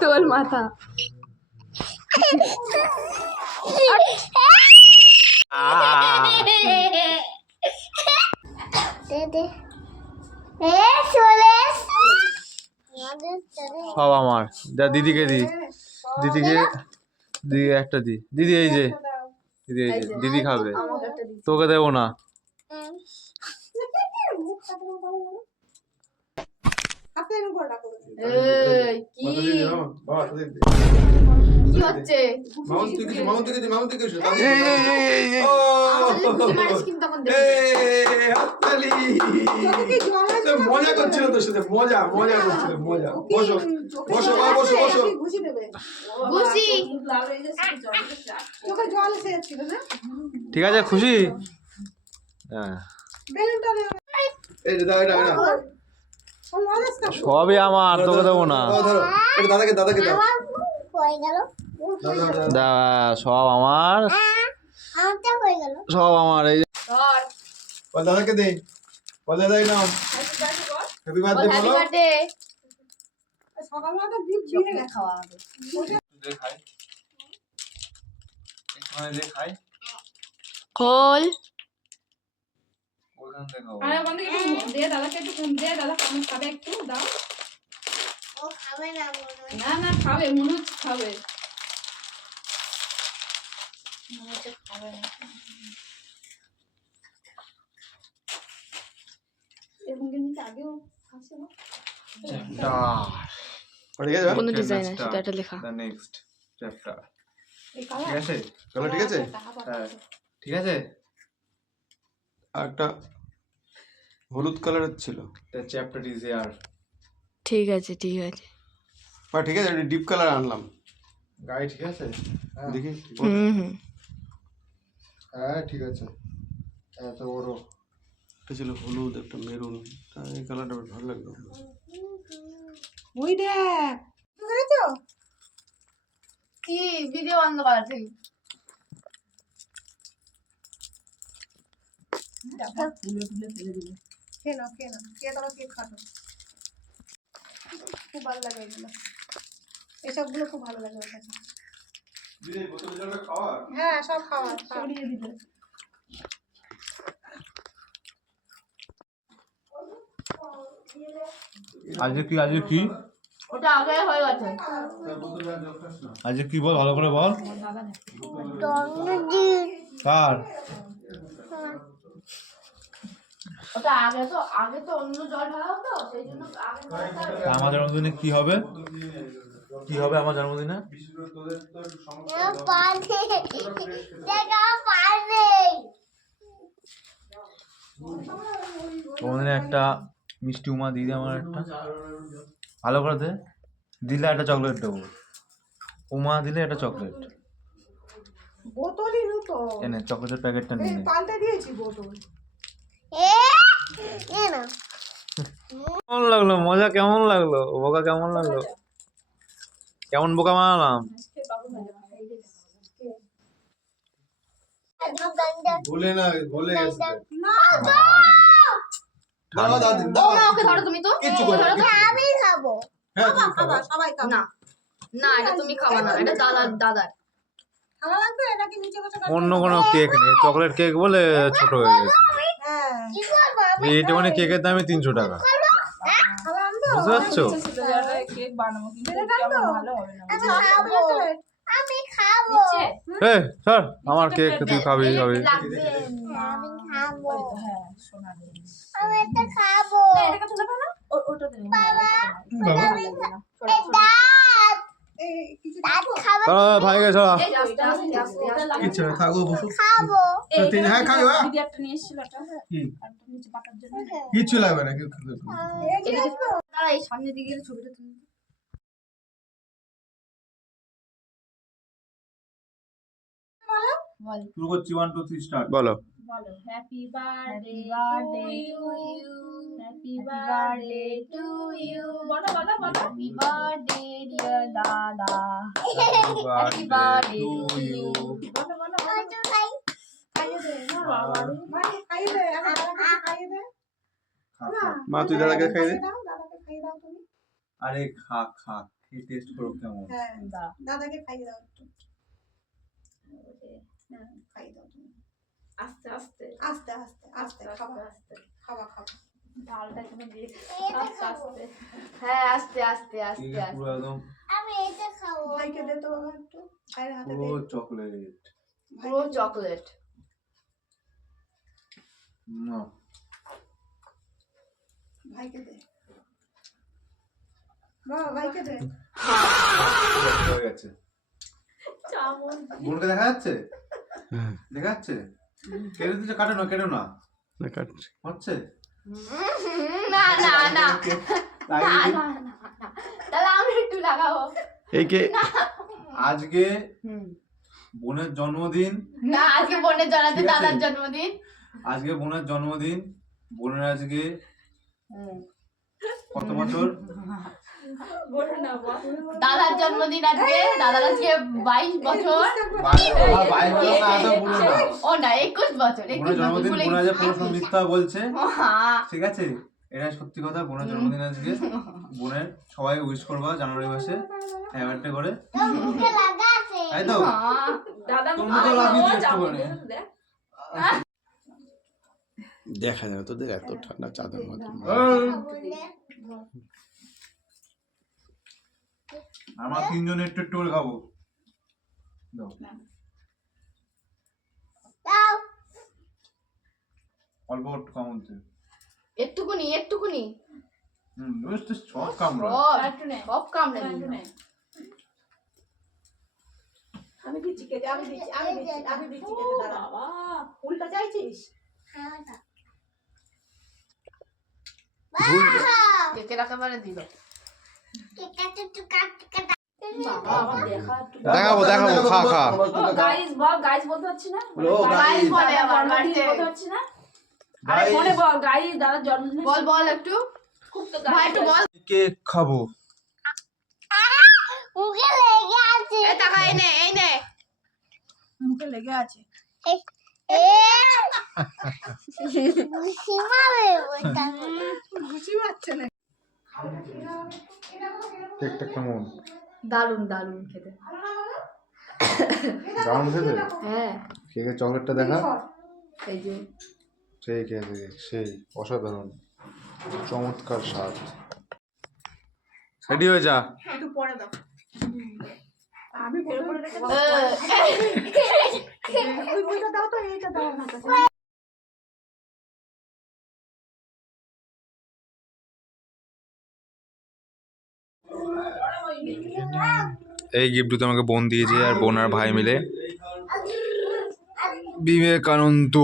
তোল মাথা। সব আমার। যা দিদিকে দি, দিদিকে দিদি একটা দি। দিদি এই যে, দিদি এই যে, দিদি খাবে, তোকে দেবো না। কি হচ্ছে? মজা করছিল তোর সাথে, মজা মজা করছিল, মজা। বসো বসো মা, বসো বসো। ঠিক আছে, খুশি? হ্যাঁ, সবই আমার, তোকে দেবো না। দাদাকে দাদাকে দাও, সব আমার, সব আমার। এই দাদাকে দে, দাদাই নাও। হ্যাপি বার্থডে বলো। সকালবেলা তো ডিপ দিয়ে খাওয়া হবে। খোল। আরে ওখান থেকে একটু দে, দাদাকে একটু দে, দাদা খাবে একটু দাও। ও খাবে না মনে হয়। না না খাবে, মনে হচ্ছে খাবে। মনে হচ্ছে খাবে না। এরকম কিন্তু আগেও আছে না? কোন ডিজাইন আছে সেটা একটা লেখা। The next chapter. এই কালার ঠিক আছে, কালার ঠিক আছে? হ্যাঁ, ঠিক আছে। একটা হলুদ কালারের ছিল। The chapter is here. ঠিক আছে ঠিক আছে। ঠিক আছে, ডিপ কালার আনলাম। গাড়ি ঠিক আছে? দেখি। হুম। হ্যাঁ ঠিক আছে। এত বড় এটা ছিল হলুদ, একটা মেরুন। এই কালারটা বেশ ভালো লাগলো। ওই দেখ, বুঝেছো কি ভিডিও বন্ধ করা ঠিক। খুব ভালো লাগে এগুলো, এসবগুলো খুব ভালো লাগে। হ্যাঁ সব খাওয়া সরিয়ে দিলে। আজকে কি ওটা আগে হয়ে গেছে। আজকে কি বল, ভালো করে বল। কার? ওটা আগে তো অন্য জল ঢালা হতো, সেই জন্য আগে আমার জন্মদিনে কি হবে? কি হবে আমার জন্মদিনে? জন্মদিনে একটা মিষ্টি উমা দিয়ে দে আমার একটা, ভালো করে দে। দিলে একটা চকলেট দেবো, উমা দিলে একটা চকলেট। বোতলই তো এনে চকলেটের প্যাকেটটা নিয়ে নে। পাল্টে দিয়েছি বোতল। কেমন লাগলো? মজা কেমন লাগলো? বোকা কেমন লাগলো? কেমন বোকা বানালাম? ভুলে না, ভুলে গেছে। দাও দাও দাও, ওকে ধরো তুমি তো। কিছু করো না, আমি খাবো। হ্যাঁ তুমি খাবা। সবাই খাবে না। না এটা তুমি খাবা না, এটা দাদার খাওয়া লাগবে। এটা কি নিচে বসে অন্য কোনো কেক নেই, চকলেট কেক বলে ছোট হয়ে গেছে। হ্যাঁ এইটা মানে কেকের দামে 300 টাকা, বুঝতে পারছো? কেক বানাবো কিন্তু কেমন ভালো হবে না। আমি খাবো। এ স্যার, আমার কেক তুই খাবি খাবি। আমি খাবো। হ্যাঁ সোনা দে। আমি এটা খাবো। না এটা তুলে ফেলো। ওটা দে। বাবা এই কিছু খাবো। ভাই গেছ কিছু না, থাকো বসো। খাবো। তিন হ্যাঁ খাই বা দিদি একটা নিয়ে এসেছিল এটা। কি একটা নিচে পাতার জন্য। কিছু লাগবে না, কেউ খাবে। দাঁড়া এই সামনে দিকে ছবিটা তুলে। বল শুরু করছি, 1 2 3 স্টার্ট। বলো। বলো happy birthday to you, happy birthday to you. বলো বলো বলো হ্যাপি বার্থডে ডিয়ার দাদা, হ্যাপি বার্থডে টু ইউ। বলো বলো বলো। খাইয়ে দে না বাবা, মা খাইয়ে দে, আমি দাদাকে খাইয়ে দে। মা তুই দাদাকে খাই দে। দাদাকে খাইয়ে দাও তুমি। আরে খা খা, খেয়ে টেস্ট করো কেমন। হ্যাঁ দা দাদাকে খাইয়ে দাও একটু খাইয়ে দাও তুমি আস্তে আস্তে আস্তে আস্তে আস্তে খাবা আস্তে খাবা খাবা ডালটা এখানে দিয়ে আস্তে আস্তে হ্যাঁ আস্তে আস্তে আস্তে পুরো আস্তে একদম ভাইকে দে তো বাবা একটু ভাইয়ের হাতে দে পুরো চকলেট। পুরো চকলেট না ভাইকে দে বাবা ভাইকে দে হয়ে গেছে। চামচ বোনকে দেখা যাচ্ছে? দেখা যাচ্ছে? কেটে দিচ্ছে, কাটো না কেটো না। হচ্ছে? না না না লাগিয়ে দিই। তাহলে আমি একটু লাগাবো এইকে আজকে বোনের জন্মদিন। না আজকে বোনের জন্মদিন, ঠিক আছে। দাদার জন্মদিন। আজকে বোনের জন্মদিন। বোনের আজকে কত বছর? দাদার জন্মদিন আজকে, দাদার আজকে 22 বছর। বাইশ বছর না, এত বুড়ো না। ও না 21 বছর, 21 বোনের জন্মদিন, ভুলে বোন আজ প্রশ্ন মিথ্যা বলছে, হ্যাঁ। ঠিক আছে? এটা সত্যি কথা, বোনের জন্মদিন আজকে। বোনের সবাই উইশ করবা জানুয়ারি মাসে হ্যাঁ করে, তাই তো? দাদা তোর মুখে লাগিয়ে দিস একটু করে। দেখা যাবে তোদের এত ঠান্ডা চাঁদের মধ্যে। আমরা তিনজন একটু একটু করে খাবো। দাও। অল্প একটু কম হচ্ছে। একটুকুনি একটুকুনি বেশ তো সব কামড়া। সব কামড়ে আমি দিচ্ছি কেটে আমি দিচ্ছি কেটে দাঁড়া উল্টা চাইছিস কেকের একেবারে দিল। দেখাবো দেখাবো, খা খা। গাইস বল, গাইস বলতে পারছি না, বলো, গাইস guys। বলে আবার বাড়িতে বলতে পারছি না। আরে ফোনে বল, গাইস দাদার জন্মদিন বল বল একটু, খুব তো ভাই একটু বল। কেক খাবো। এই টাকা এই নে মুখে লেগে আছে ঘুষি মারছে না কেকটা কেমন? দারুন দারুন খেতে। দারুণ খেতে। হ্যাঁ কেকের চকলেটটা দেখা। এই যে সেই কেক, সেই অসাধারণ চমৎকার স্বাদ। রেডি হয়ে যা। একটু পরে দাও আমি পরে রেখে দাও ওই বইটা দাও তো এইটা দাও না কাছে এই গিফট আমাকে বোন দিয়েছে, আর বোন আর ভাই মিলে। বিবেকানন্দ।